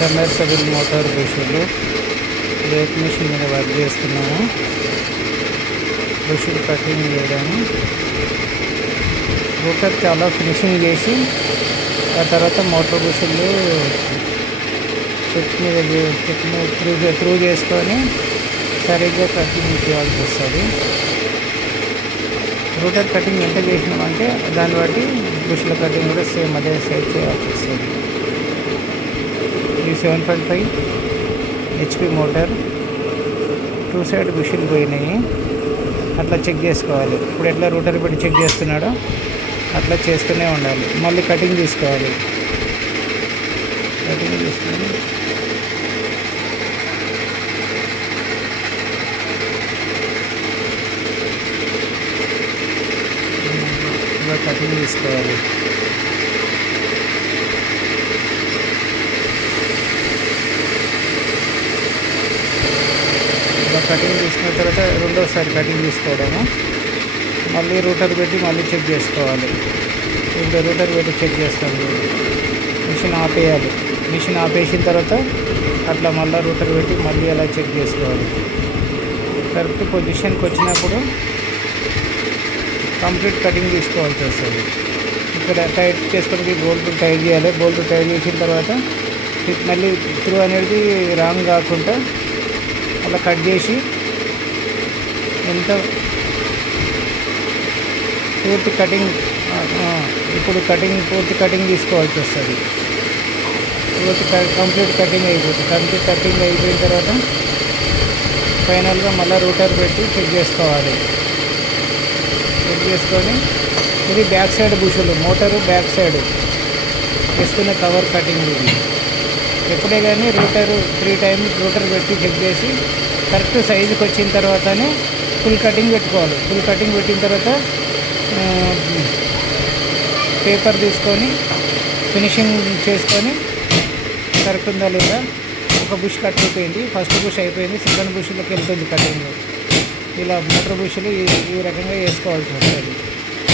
Submersible motor బుషులు rake machine మీద work చేస్తున్నాము. బుషులు cutting చేయడాము. Router చాలా ఫినిషింగ్ చేసి ఆ తర్వాత మోటార్ బుషులు చెట్ని త్రూ చేసుకొని సరిగ్గా కటింగ్ చేయాల్సి వస్తుంది. రూటర్ కటింగ్ ఎంత చేసినామంటే దాన్ని బట్టి బుషుల కటింగ్ కూడా సేమ్ అదే సైజ్ చేయాల్సి వస్తుంది. ఇది 7.5 HP మోటార్. 2 సైడ్ బుషులు పోయినాయి, అట్లా చెక్ చేసుకోవాలి. ఇప్పుడు ఎట్లా రూటర్ పెట్టి చెక్ చేస్తున్నాడో అట్లా చేస్తూనే ఉండాలి. మళ్ళీ కటింగ్ తీసుకోవాలి. కటింగ్ తీసుకొని ఇలా కటింగ్ తీసుకోవాలి. ఇలా కటింగ్ తీసుకున్న తర్వాత రెండోసారి కటింగ్ తీసుకోవడము, మళ్ళీ రూటర్ పెట్టి మళ్ళీ చెక్ చేసుకోవాలి. ఇప్పుడు రూటర్ పెట్టి చెక్ చేస్తాము. మిషన్ ఆపేయాలి. మిషన్ ఆపేసిన తర్వాత అట్లా మళ్ళీ రూటర్ పెట్టి మళ్ళీ అలా చెక్ చేసుకోవాలి. కరెక్ట్ పొజిషన్కి వచ్చినప్పుడు కంప్లీట్ కటింగ్ తీసుకోవాల్సి వస్తుంది. ఇక్కడ టైట్ చేసుకోవడానికి బోల్ట్ టైట్ చేయాలి. బోల్ట్ టైట్ చేసిన తర్వాత మళ్ళీ త్రూ అనేది రాంగ్ కాకుండా అలా కట్ చేసి ఎంత పూర్తి కటింగ్ ఇప్పుడు పూర్తి కటింగ్ తీసుకోవాల్సి వస్తుంది. కంప్లీట్ కటింగ్ అయిపోతుంది. కంప్లీట్ కటింగ్ అయిపోయిన తర్వాత ఫైనల్గా మళ్ళీ రూటర్ పెట్టి చెక్ చేసుకోవాలి. చెక్ చేసుకొని ఇది బ్యాక్ సైడ్ బుషులు, మోటారు బ్యాక్ సైడ్ వేసుకునే కవర్ కటింగ్. ఇది ఎప్పుడే కానీ రూటర్ 3 times రూటర్ పెట్టి చెక్ చేసి కరెక్ట్ సైజుకి వచ్చిన తర్వాతనే ఫుల్ కటింగ్ పెట్టుకోవాలి. ఫుల్ కటింగ్ పెట్టిన తర్వాత పేపర్ తీసుకొని ఫినిషింగ్ చేసుకొని కరెక్ట్ ఉందా లేదా. ఒక బుష్ కట్ అయిపోయింది, ఫస్ట్ బుష్ అయిపోయింది, సెకండ్ బుష్లోకి వెళ్తుంది కటింగ్. ఇలా మోటార్ బుష్లు ఈ రకంగా వేసుకోవాల్సి వస్తుంది.